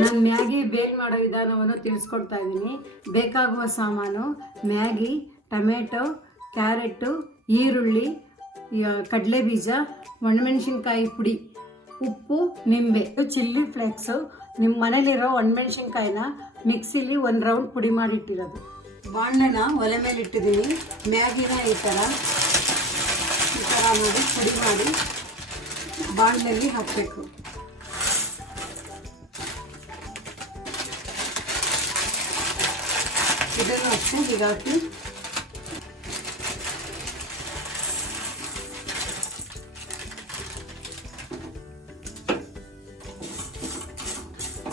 ನಾನು Maggi bale ಮಾಡೋ ವಿಧಾನವನ್ನು ತಿಳಿಸ್ಕೊಡ್ತಾ ಇದ್ದೀನಿ. ಬೇಕಾಗುವ ಸಾಮಾನು ಮ್ಯಾಗಿ, ಟೊಮೆಟೊ, ಕ್ಯಾರೆಟು, ಈರುಳ್ಳಿ, ಕಡಲೆಬೀಜ, ಒಣಮೆಣಸಿನ್ಕಾಯಿ ಪುಡಿ, ಉಪ್ಪು, ನಿಂಬೆ, ಚಿಲ್ಲಿ ಫ್ಲೇಕ್ಸು. ನಿಮ್ಮ ಮನೇಲಿರೋ ಒಣಮೆಣಸಿನ್ಕಾಯಿನ ಮಿಕ್ಸಿಲಿ ಒಂದು ರೌಂಡ್ ಪುಡಿ ಮಾಡಿಟ್ಟಿರೋದು. ಬಾಣಲೆನ ಒಲೆ ಮೇಲೆ ಇಟ್ಟಿದ್ದೀನಿ. ಮ್ಯಾಗಿನ ಈ ಥರ ಮಾಡಿ ಪುಡಿ ಮಾಡಿ ಬಾಣಲೆಯಲ್ಲಿ ಹಾಕಬೇಕು. ಇದನ್ನು ಅಷ್ಟೇ ಹೀಗಾಗಿ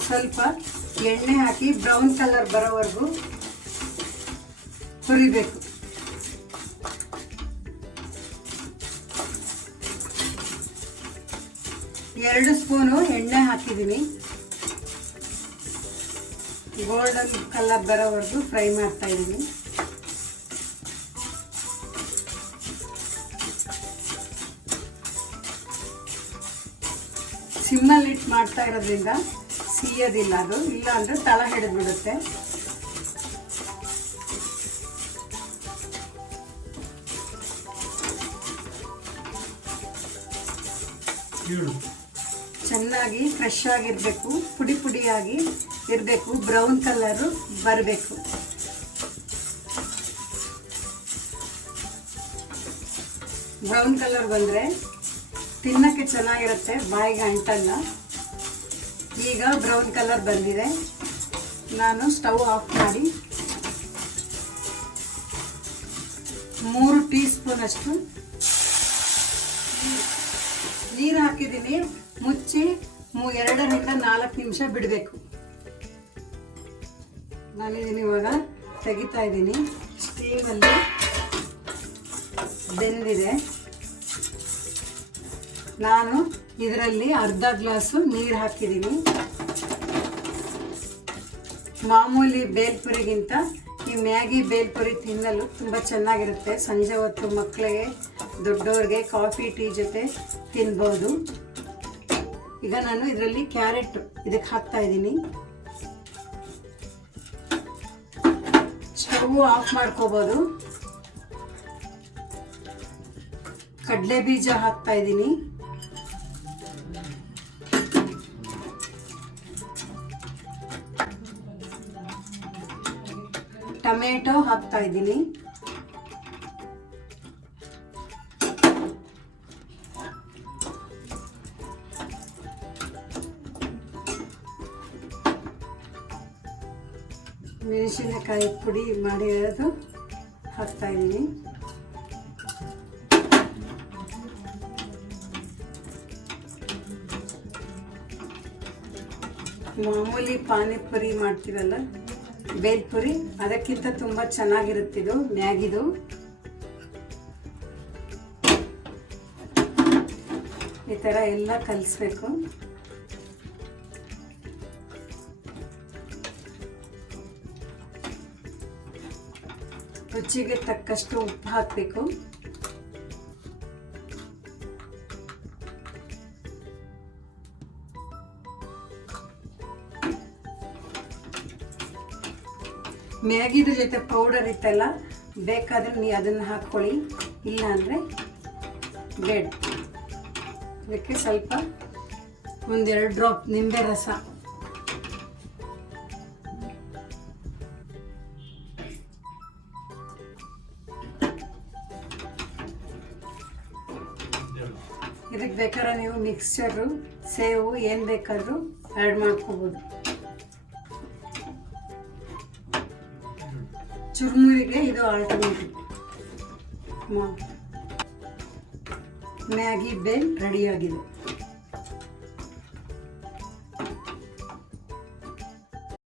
ಸ್ವಲ್ಪ ಎಣ್ಣೆ ಹಾಕಿ ಬ್ರೌನ್ ಕಲರ್ ಬರೋವರೆಗೂ ಹುರಿಬೇಕು. ಎರಡು ಸ್ಪೂನು ಎಣ್ಣೆ ಹಾಕಿದ್ದೀನಿ. ಗೋಲ್ಡನ್ ಕಲರ್ ಬರೋವರೆಗೂ ಫ್ರೈ ಮಾಡ್ತಾ ಇದ್ದೀನಿ. ಸಿಮ್ಮಲ್ಲಿ ಇಟ್ಟು ಮಾಡ್ತಾ ಇರೋದ್ರಿಂದ ಸಿಯೋದಿಲ್ಲ ಅದು, ಇಲ್ಲ ಅಂದರೆ ತಳ ಹಿಡಿದು ಬಿಡುತ್ತೆ. ಚೆನ್ನಾಗಿ ಫ್ರೆಶ್ ಆಗಿರಬೇಕು, ಪುಡಿ ಪುಡಿಯಾಗಿ ಇರಬೇಕು, ಬ್ರೌನ್ ಕಲರು ಬರಬೇಕು. ಬ್ರೌನ್ ಕಲರ್ ಬಂದರೆ ತಿನ್ನೋಕ್ಕೆ ಚೆನ್ನಾಗಿರುತ್ತೆ, ಬಾಯಿಗೆ ಅಂಟಲ್ಲ. ಈಗ ಬ್ರೌನ್ ಕಲರ್ ಬಂದಿದೆ. ನಾನು ಸ್ಟವ್ ಆಫ್ ಮಾಡಿ 3 ಟೀ ಸ್ಪೂನ್ ಅಷ್ಟು ನೀರು ಹಾಕಿದ್ದೀನಿ. ಮುಚ್ಚಿ 2 ರಿಂದ 4 ನಿಮಿಷ ಬಿಡಬೇಕು. ನಾನಿದ್ದೀನಿ ಇವಾಗ ತೆಗಿತಾ ಇದ್ದೀನಿ. ಸ್ಟೀಮಲ್ಲಿ ಬೆಂದಿದೆ. ನಾನು ಇದರಲ್ಲಿ ಅರ್ಧ ಗ್ಲಾಸು ನೀರು ಹಾಕಿದ್ದೀನಿ. ಮಾಮೂಲಿ ಬೇಲ್ಪುರಿಗಿಂತ ಈ ಮ್ಯಾಗಿ ಬೇಲ್ಪುರಿ ತಿನ್ನಲು ತುಂಬ ಚೆನ್ನಾಗಿರುತ್ತೆ. ಸಂಜೆ ಹೊತ್ತು ಮಕ್ಕಳಿಗೆ, ದೊಡ್ಡವ್ರಿಗೆ ಕಾಫಿ ಟೀ ಜೊತೆ ತಿನ್ಬೋದು. ಈಗ ನಾನು ಇದರಲ್ಲಿ ಕ್ಯಾರೆಟ್ ಇದಕ್ಕೆ ಹಾಕ್ತಾ ಇದ್ದೀನಿ. ಸ್ಟವ್ ಆಫ್ ಮಾಡ್ಕೋಬೋದು. ಕಡಲೆ ಬೀಜ ಹಾಕ್ತಾ ಇದ್ದೀನಿ. ಟೊಮೆಟೊ ಹಾಕ್ತಾ ಇದ್ದೀನಿ. ಮೆಣಸಿನಕಾಯಿ ಪುಡಿ ಮಾಡಿರೋದು ಹಾಕ್ತಾ ಇದ್ದೀನಿ. ಮಾಮೂಲಿ ಪಾನಿಪುರಿ ಮಾಡ್ತೀವಲ್ಲ, ಬೇಲ್ಪುರಿ, ಅದಕ್ಕಿಂತ ತುಂಬ ಚೆನ್ನಾಗಿರುತ್ತಿದ್ದು ಮ್ಯಾಗಿದು. ಈ ಥರ ಎಲ್ಲ ಕಲಿಸ್ಬೇಕು. ರುಚಿಗೆ ತಕ್ಕಷ್ಟು ಉಪ್ಪು ಹಾಕಬೇಕು. ಮ್ಯಾಗಿದ ಜೊತೆ ಪೌಡರ್ ಇತ್ತಲ್ಲ, ಬೇಕಾದರೆ ನೀವು ಅದನ್ನು ಹಾಕ್ಕೊಳ್ಳಿ, ಇಲ್ಲ ಅಂದರೆ ಬ್ರೆಡ್. ಅದಕ್ಕೆ ಸ್ವಲ್ಪ 1-2 ಡ್ರಾಪ್ ನಿಂಬೆ ರಸ. ಇದಕ್ಕೆ ಬೇಕಾದ್ರೆ ನೀವು ಮಿಕ್ಸ್ಚರು, ಸೇವು ಏನು ಬೇಕಾದರೂ ಆ್ಯಡ್ ಮಾಡ್ಕೋಬೋದು. ಚುರುಮುರಿಗೆ ಇದು ಆಲ್ಟರ್ನೇಟಿವ್. ಮ್ಯಾಗಿ ಬೇಲ್ ರೆಡಿಯಾಗಿದೆ.